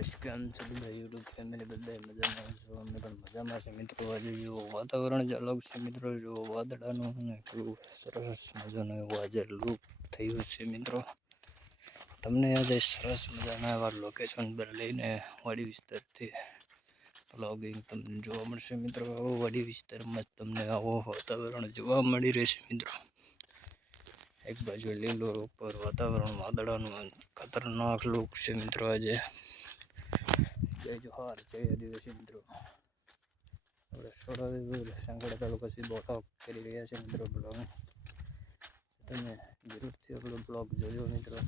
Guys કેમ છે બધા યુટ્યુબ ફેમિલી બધા મજામાં છો અમે પણ મજામાં છે મિત્રો. આજે જુઓ વાતાવરણ જ અલગ છે મિત્રો. જુઓ વાદળાનું અને કેવું સરસ મજાનું એવું આજે લુક થયું છે મિત્રો. તમને આજે સરસ મજાના એવા લોકેશન પર લઈને વાડી વિસ્તારથી બ્લોગિંગ તમને જોવા મળશે મિત્રો. આવો વાડી વિસ્તારમાં જ તમને આવો વાતાવરણ જોવા મળી રહેશે મિત્રો. એક બાજુ લીલો ઉપર વાતાવરણ, વાદળાનું ખતરનાક લુક છે મિત્રો આજે. જય જોહાર, જય આદિવાસી મિત્રો. આપણે સોડાવીર સાંકડા તાલુકા સુધી ટોક કરી રહ્યા છે મિત્રો બ્લોગ. તમે જરૂરથી આપણો બ્લોગ જોજો મિત્રો.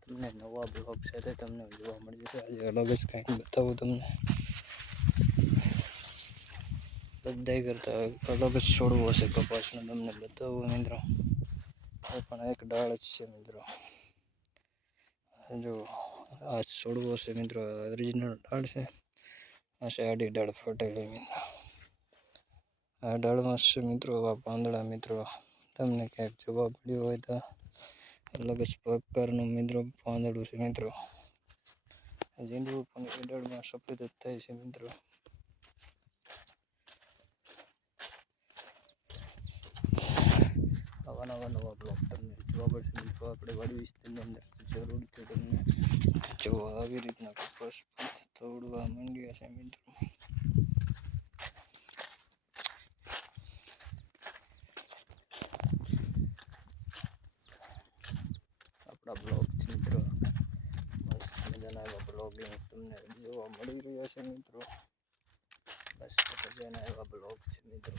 તમને નવા બ્લોગ સાથે તમને જોવા મળી જશે આજે અલગ જ કંઈક બતાવું તમને. બધા કરતા અલગ જ છોડવો હશે કપાસનો તમને બતાવું મિત્રો. પણ એક ડાળ જ છે મિત્રો. જો આ છોડવો છે મિત્રો ઓરિજિનલ ડાળ છે. આ છે આડી ડાળ ફટેલી મિત્રો આ ડાળમાં છે મિત્રો, આ પાંદડા મિત્રો? તમને ક્યાંક જોવા મળ્યું હોય તો અલગ જ પ્રકારનું મિત્રો પાંદડું છે મિત્રો. જીંડવું પણ એ ડાળમાં સફેદ જ થાય છે મિત્રો. આવા નવા નવા બ્લોક તમને જોવા પડશે મિત્રો. આપણે વાડી વિસ્તારની અંદર જરૂરથી તમને જો આવી રીતના કપાસ તોડવા માંડ્યા છે મિત્રો. આપણા બ્લોગથી મિત્રો, મસ્ત મજાના બ્લોગિંગ તમને જોવા મળી રહ્યા છે મિત્રો. બસ મજાના એવા બ્લોગ છે મિત્રો.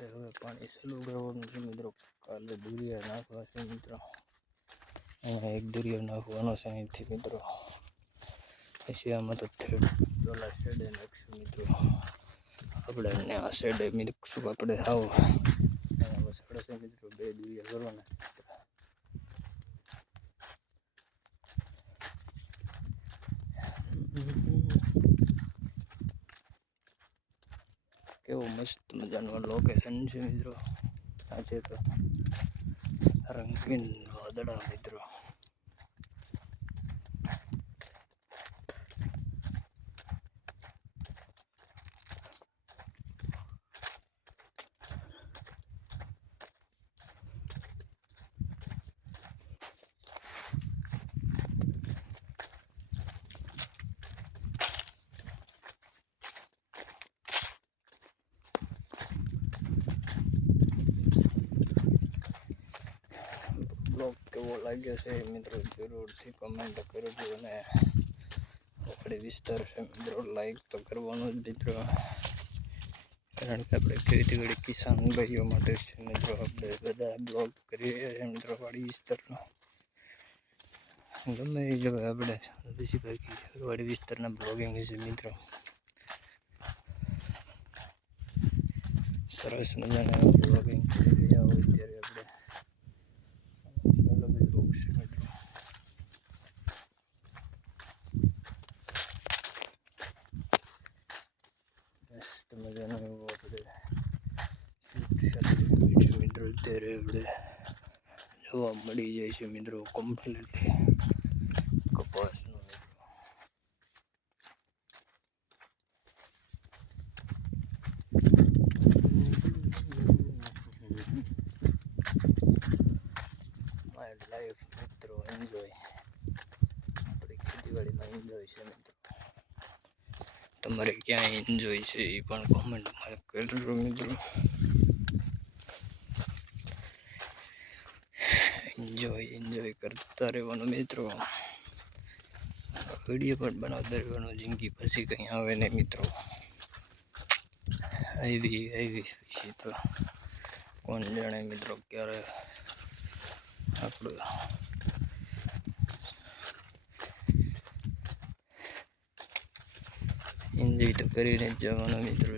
આપણે હવે પાણી સલું કરવાનું છે મિત્રો. કાલે દુરિયા નાખવા છે મિત્રો. અહીંયા એક દુરિયો નાખવાનો છે અહીંથી મિત્રો. પછી આમાં તો થેડ પેલા શેડે નાખશું મિત્રો. આપણે એને આ શેડે મિત્રો આપણે. આવો. અહીંયા વસડે છે મિત્રો. બે દુરિયા કરવાના. કેવું મસ્ત મજાનું લોકેશન છે મિત્રો. આજે તો રંગીન વાદળા મિત્રો બ્લોગ કેવો લાગ્યો છે. મિત્રો, જરૂરથી કમેન્ટ કરજો અને આપણે વિસ્તાર છે મિત્રો લાઈક તો કરવાનું જ મિત્રો. કારણ કે આપણે ખેતી ઘડી કિસાન ભાઈઓ માટે છે મિત્રો. આપણે બધા બ્લોગ કરી રહ્યા છીએ મિત્રો વાડી વિસ્તારનો. ગમે એ જો આપણે બીજી બાકી વાડી વિસ્તારના બ્લોગિંગ છે મિત્રો. સરસ મજાના બ્લોગિંગ કરી રહ્યા હોય ત્યારે આપણે અલગ જ રોગ છે મિત્રો મસ્ત મજાનો એવો આપણે મિત્રો અત્યારે આપણે જોવા મળી જાય છે મિત્રો કમ્પ્લીટલી કપાસનો લાઈફ મિત્રો એન્જોય આપણે ખેતીવાડીમાં એન્જોય છે, મિત્રો. તમારે ક્યાં એન્જોય છે એ પણ કોમેન્ટમાં કરજો મિત્રો. એન્જોય એન્જોય કરતા રહેવાનું મિત્રો. વીડિયો પણ બનાવતા રહેવાનું, જિંદગી પછી કંઈ આવે નહીં મિત્રો. આવી આવી વિશે તો. કોણ જાણે મિત્રો ક્યારે આપણું એન્જોય તો કરીને જવાનો મિત્રો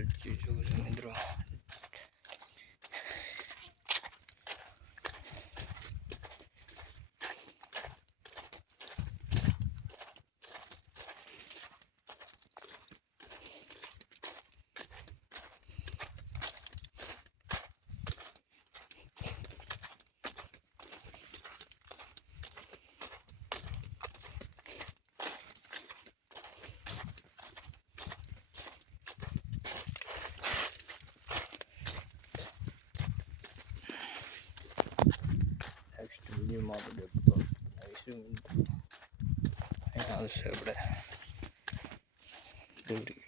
મિત્રો બાજુમાં બનાવીશું મિત્રો અહીંયા આવશે આપણે દોરી